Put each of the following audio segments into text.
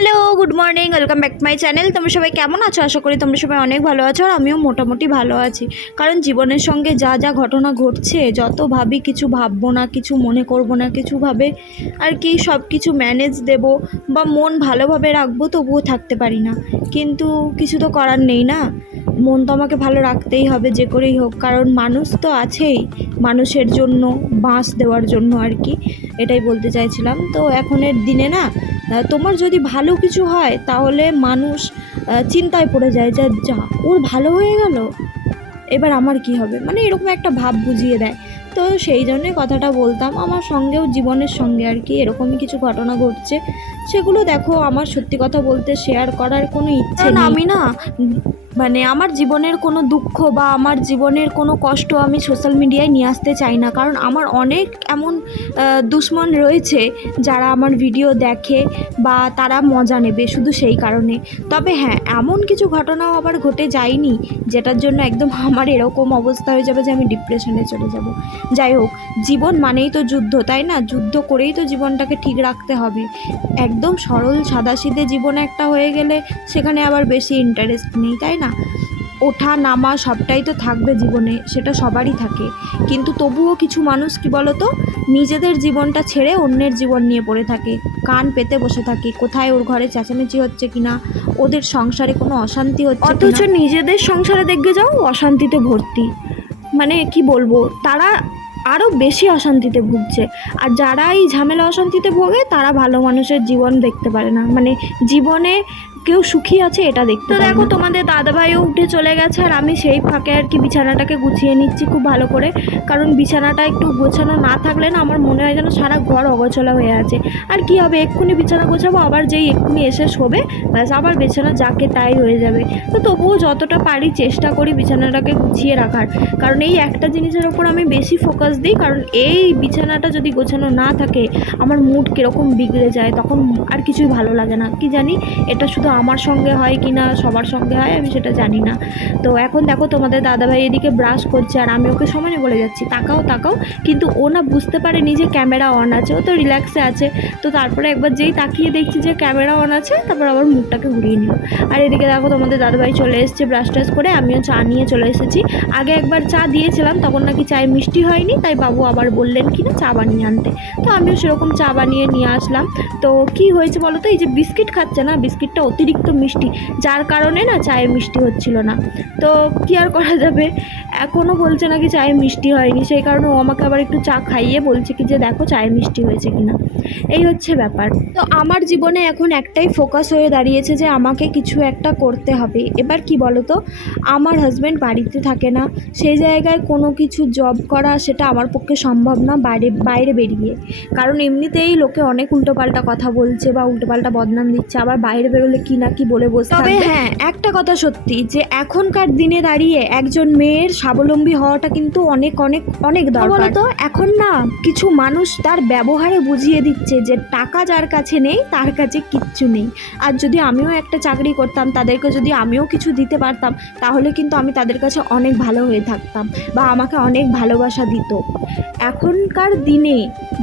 Hello, good morning, welcome back to my channel. তোমরা সবাই কেমন আছো? আশা করি তোমরা সবাই অনেক ভালো আছো আর আমিও মোটামুটি ভালো আছি। কারণ জীবনের সঙ্গে যা যা ঘটনা ঘটছে, যত ভাবি কিছু ভাববো না, কিছু মনে করব না, কিছু ভাবে আর কি সব কিছু ম্যানেজ দেব বা মন ভালোভাবে রাখব, তবুও থাকতে পারি না। কিন্তু কিছু তো করার নেই না? মন তো আমাকে ভালো রাখতেই হবে যে করেই হোক। কারণ মানুষ তো আছেই মানুষের জন্য বাঁশ দেওয়ার জন্য আর কি। এটাই বলতে চাইছিলাম। তো এখনের দিনে না তোমার যদি ভালো কিছু হয় তাহলে মানুষ চিন্তায় পড়ে যায় যে যা ওর ভালো হয়ে গেল এবার আমার কি হবে? মানে এরকম একটা ভাব বুঝিয়ে দেয়। তো সেই জন্যই কথাটা বলতাম আমার সঙ্গেও জীবনের সঙ্গে আর কি এরকমই কিছু ঘটনা ঘটছে। সেগুলো দেখো আমার সত্যি কথা বলতে শেয়ার করার কোনো ইচ্ছে আমি না মানে আমার জীবনের কোনো দুঃখ বা আমার জীবনের কোনো কষ্ট আমি সোশ্যাল মিডিয়ায় নিয়ে আসতে চাই না। কারণ আমার অনেক এমন দুশ্মন রয়েছে যারা আমার ভিডিও দেখে বা তারা মজা নেবে শুধু সেই কারণে। তবে হ্যাঁ এমন কিছু ঘটনাও আবার ঘটে যায়নি যেটার জন্য একদম আমার এরকম অবস্থা হয়ে যাবে যে আমি ডিপ্রেশনে চলে যাব। যাই হোক, জীবন মানেই তো যুদ্ধ, তাই না? যুদ্ধ করেই তো জীবনটাকে ঠিক রাখতে হবে। একদম সরল সাদাসিধে জীবন একটা হয়ে গেলে সেখানে আবার বেশি ইন্টারেস্ট নেই, তাই না? ওঠা, নামা সবটাই তো থাকবে জীবনে, সেটা সবারই থাকে। কিন্তু তবুও কিছু মানুষ কি বলতো? নিজেদের জীবনটা ছেড়ে অন্যের জীবন নিয়ে পড়ে থাকে। কান পেতে বসে থাকে, কোথায় ওর ঘরে চেঁচামেচি হচ্ছে কিনা, ওদের সংসারে কোনো অশান্তি হচ্ছে অথচ নিজেদের সংসারে দেখবে যাও, অশান্তিতে ভর্তি। মানে কি বলব, তারা আরও বেশি অশান্তিতে ভুগছে। আর যারা এই ঝামেলা অশান্তিতে ভোগে তারা ভালো মানুষের জীবন দেখতে পারে না। মানে জীবনে কেউ সুখী আছে এটা দেখতে তো দেখো তোমাদের দাদাভাইও উঠে চলে গেছে আর আমি সেই ফাঁকে আর কি বিছানাটাকে গুছিয়ে নিচ্ছি খুব ভালো করে। কারণ বিছানাটা একটু গোছানো না থাকলে না আমার মনে হয় যেন সারা ঘর অগোছলা হয়ে আছে। আর কি হবে এক্ষুনি বিছানা গোছাবো আবার যেই এক্ষুনি এসে শোবে ব্যাস আবার বিছানা যাকে তাই হয়ে যাবে। তো তবুও যতটা পারি চেষ্টা করি বিছানাটাকে গুছিয়ে রাখার। কারণ এই একটা জিনিসের ওপর আমি বেশি ফোকাস দিই, কারণ এই বিছানাটা যদি গোছানো না থাকে, আমার মুড কীরকম বিগড়ে যায়, তখন আর কিছুই ভালো লাগে না। কি জানি, এটা শুধু আমার সঙ্গে হয় কি না, সবার সঙ্গে হয়, আমি সেটা জানি না। তো এখন দেখো, তোমাদের দাদাভাই এদিকে ব্রাশ করছে, আর আমি ওকে সমানে বলে যাচ্ছি, তাকাও তাকাও। কিন্তু ও না বুঝতে পারেনি যে ক্যামেরা অন আছে, ও তো রিল্যাক্সে আছে। তো তারপরে একবার যেই তাকিয়ে দেখছি যে ক্যামেরা অন আছে, তারপর আবার মুখটাকে ঘুরিয়ে নিল। আর এদিকে দেখো, তোমাদের দাদাভাই চলে এসেছে ব্রাশ টাশ করে, আমিও চা নিয়ে চলে এসেছি। আগে একবার চা দিয়েছিলাম, তখন নাকি চায়ে মিষ্টি হয়নি তাই বাবু আবার বললেন, কি না চা বানিয়ে আনতে? তো আমিও সেরকম চা বানিয়ে নিয়ে আসলাম। তো কি হয়েছে বলো তো? এই যে বিস্কিট খাচ্ছে না? বিস্কিটটা অতিরিক্ত মিষ্টি, যার কারণে না চায়ে মিষ্টি হচ্ছিল না। তো কি আর করা যাবে? এখনও বলছে নাকি চায়ে মিষ্টি হয়নি, সেই কারণে ও আমাকে আবার একটু চা খাইয়ে বলছে কি যে দেখো চায়ে মিষ্টি হয়েছে কিনা। এই হচ্ছে ব্যাপার। তো আমার জীবনে এখন একটাই ফোকাস হয়ে দাঁড়িয়েছে যে আমাকে কিছু একটা করতে হবে। এবার কি বলো তো? আমার হাজব্যান্ড বাড়িতে থাকে না, সেই জায়গায় কোনো কিছু জব করা সেটা আমার পক্ষে সম্ভব না বাইরে বাইরে বেরিয়ে। কারণ এমনিতেই লোকে অনেক উল্টোপাল্টা কথা বলছে বা উল্টোপাল্টা বদনাম দিচ্ছে আবার বাইরে বেরোলে কি না কি বলে বসে তবে হ্যাঁ একটা কথা সত্যি যে এখনকার দিনে দাঁড়িয়ে একজন মেয়ের স্বাবলম্বী হওয়াটা কিন্তু অনেক অনেক অনেক দরকার। বলতো এখন না কিছু মানুষ তার ব্যবহারে বুঝিয়ে দিচ্ছে যে টাকা যার কাছে নেই তার কাছে কিচ্ছু নেই। আর যদি আমিও একটা চাকরি করতাম তাদেরকে যদি আমিও কিছু দিতে পারতাম তাহলে কিন্তু আমি তাদের কাছে অনেক ভালো হয়ে থাকতাম বা আমাকে অনেক ভালোবাসা দিত। এখনকার দিনে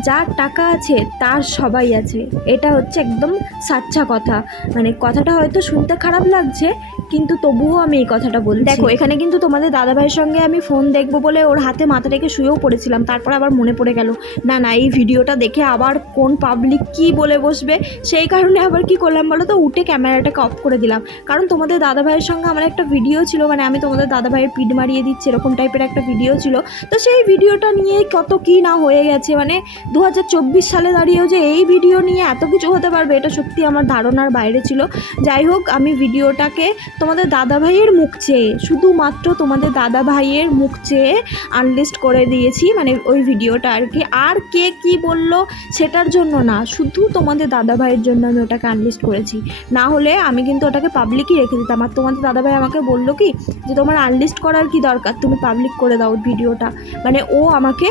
যার টাকা আছে, তার সবাই আছে। এটা হচ্ছে একদম সাচ্চা কথা। মানে কথাটা হয়তো শুনতে খারাপ লাগছে, কিন্তু তবুও আমি এই কথাটা বলি দেখো, এখানে কিন্তু তোমাদের দাদাভাইয়ের সঙ্গে আমি ফোন দেখব বলে ওর হাতে মাথা রেখে শুয়েও পড়েছিলাম। তারপর আবার মনে পড়ে গেল, না না, এই ভিডিওটা দেখে আবার কোন পাবলিক কি বলে বসবে? সেই কারণে আবার কি করলাম বলো তো, উঠে ক্যামেরাটাকে অফ করে দিলাম। কারণ তোমাদের দাদাভাইয়ের সঙ্গে আমার একটা ভিডিও ছিল মানে আমি তোমাদের দাদাভাইয়ের পিড মারিয়ে দিচ্ছি, এরকম টাইপের একটা ভিডিও ছিল। তো সেই ভিডিওটা নিয়ে কত কি না হয়ে গেছে। মানে দু হাজার চব্বিশ সালে দাঁড়িয়েও যে এই ভিডিও নিয়ে এত কিছু হতে পারবে, এটা সত্যি আমার ধারণার বাইরে ছিল। যাই হোক, আমি ভিডিওটাকে তোমাদের দাদা ভাইয়ের মুখ চেয়ে, শুধুমাত্র তোমাদের দাদা ভাইয়ের মুখ চেয়ে আনলিস্ট করে দিয়েছি মানে ওই ভিডিওটা আর কি। আর কে কি বলল সেটার জন্য না, শুধু তোমাদের দাদা ভাইয়ের জন্য আমি ওটাকে আনলিস্ট করেছি। না হলে আমি কিন্তু ওটাকে পাবলিকই রেখে দিতাম। আর তোমাদের দাদা ভাই আমাকে বলল কি, যে তোমার আনলিস্ট করার কি দরকার? তুমি পাবলিক করে দাও ভিডিওটা। মানে ও আমাকে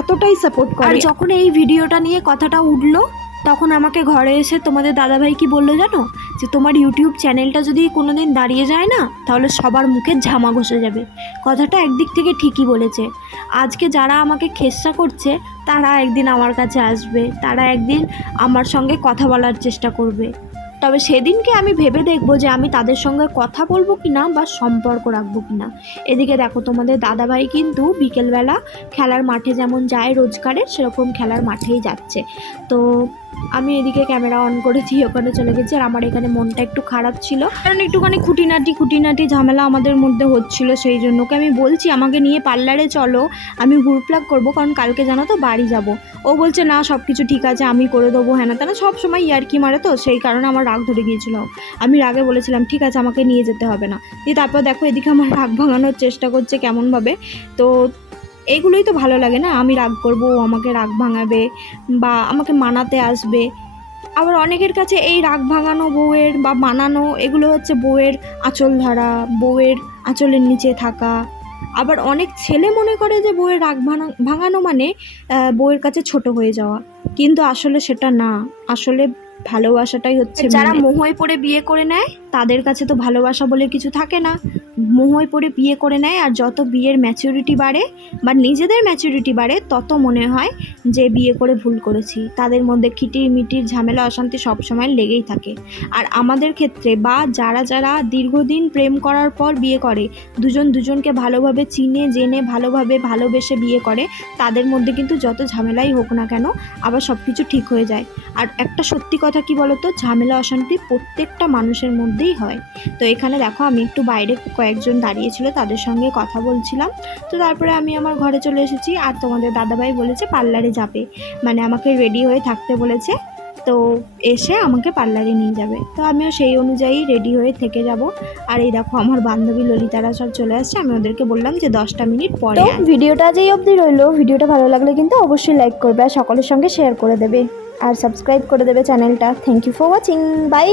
এতটাই সাপোর্ট করে। আর যখন এই ভিডিওটা নিয়ে কথাটা উঠল তখন আমাকে ঘরে এসে তোমাদের দাদাভাই কি বলল জানো? যে তোমার ইউটিউব চ্যানেলটা যদি কোনো দিন দাঁড়িয়ে যায় না তাহলে সবার মুখে ঝামা ঘষে যাবে। কথাটা একদিক থেকে ঠিকই বলেছে। আজকে যারা আমাকে খেসা করছে তারা একদিন আমার কাছে আসবে। তারা একদিন আমার সঙ্গে কথা বলার চেষ্টা করবে। তবে সেদিনকে আমি ভেবে দেখব যে আমি তাদের সঙ্গে কথা বলব কি না বা সম্পর্ক রাখব কি না এদিকে দেখো, তোমাদের দাদাভাই কিন্তু বিকেলবেলা খেলার মাঠে যেমন যায় রোজগারের, সেরকম খেলার মাঠেই যাচ্ছে। তো আমি এদিকে ক্যামেরা অন করে দিয়ে ওখানে চলে গেছি আর আমার এখানে মনটা একটু খারাপ ছিল। কারণ একটুখানি খুঁটিনাটি খুঁটিনাটি ঝামেলা আমাদের মধ্যে হচ্ছিল সেই জন্য। ওকে আমি বলছি, আমাকে নিয়ে পার্লারে চলো। আমি প্লাগ করব, কারণ কালকে জানো তো বাড়ি যাব। ও বলছে, না সব কিছু ঠিক আছে, আমি করে দেবো। হ্যাঁ না, তারা সব সময় ইয়ার্কি মারে তো, সেই কারণে আমার রাগ ধরে গিয়েছিল। আমি রাগে বলেছিলাম, ঠিক আছে, আমাকে নিয়ে যেতে হবে না। দিয়ে তারপর দেখো, এদিকে আমার রাগ ভাঙানোর চেষ্টা করছে কেমনভাবে। তো এইগুলোই তো ভালো লাগে না? আমি রাগ করব ও আমাকে রাগ ভাঙাবে বা আমাকে মানাতে আসবে। আবার অনেকের কাছে এই রাগ ভাঙানো বউয়ের বা মানানো এগুলো হচ্ছে বউয়ের আঁচল ধরা বউয়ের আঁচলের নিচে থাকা। আবার অনেক ছেলে মনে করে যে বউয়ের রাগ ভাঙা- ভাঙানো মানে বউয়ের কাছে ছোট হয়ে যাওয়া। কিন্তু আসলে সেটা না। আসলে ভালোবাসাটাই হচ্ছে যারা মোহয় পড়ে বিয়ে করে নেয় তাদের কাছে তো ভালোবাসা বলে কিছু থাকে না। মোহয় পড়ে বিয়ে করে নেয় আর যত বিয়ের ম্যাচুরিটি বাড়ে বা নিজেদের ম্যাচুরিটি বাড়ে, তত মনে হয় যে বিয়ে করে ভুল করেছি। তাদের মধ্যে খিটির মিটির ঝামেলা, অশান্তি সবসময় লেগেই থাকে। আর আমাদের ক্ষেত্রে বা যারা যারা দীর্ঘদিন প্রেম করার পর বিয়ে করে, দুজন দুজনকে ভালোভাবে চিনে, জেনে, ভালোভাবে ভালোবেসে বিয়ে করে, তাদের মধ্যে কিন্তু যত ঝামেলাই হোক না কেন আবার সব কিছু ঠিক হয়ে যায়। আর একটা সত্যি কথা কি বলতো? ঝামেলা, অশান্তি প্রত্যেকটা মানুষের মধ্যেই হয়। তো এখানে দেখো আমি একটু বাইরে কয়েকজন দাঁড়িয়েছিল তাদের সঙ্গে কথা বলছিলাম। তো তারপরে আমি আমার ঘরে চলে এসেছি আর তোমাদের দাদাভাই বলেছে পার্লারে যাবে। মানে আমাকে রেডি হয়ে থাকতে বলেছে। তো এসে আমাকে পার্লারে নিয়ে যাবে। তো আমিও সেই অনুযায়ী রেডি হয়ে থেকে যাব। আর এই দেখো আমার বান্ধবী ললিতারা সব চলে আসছে। আমি ওদেরকে বললাম যে দশটা মিনিট পরে ভিডিওটা যেই অবধি রইল ভিডিওটা ভালো লাগলে কিন্তু অবশ্যই লাইক করবে আর সকলের সঙ্গে শেয়ার করে দেবে। আর সাবস্ক্রাইব করে দেবে চ্যানেলটা thank you for watching bye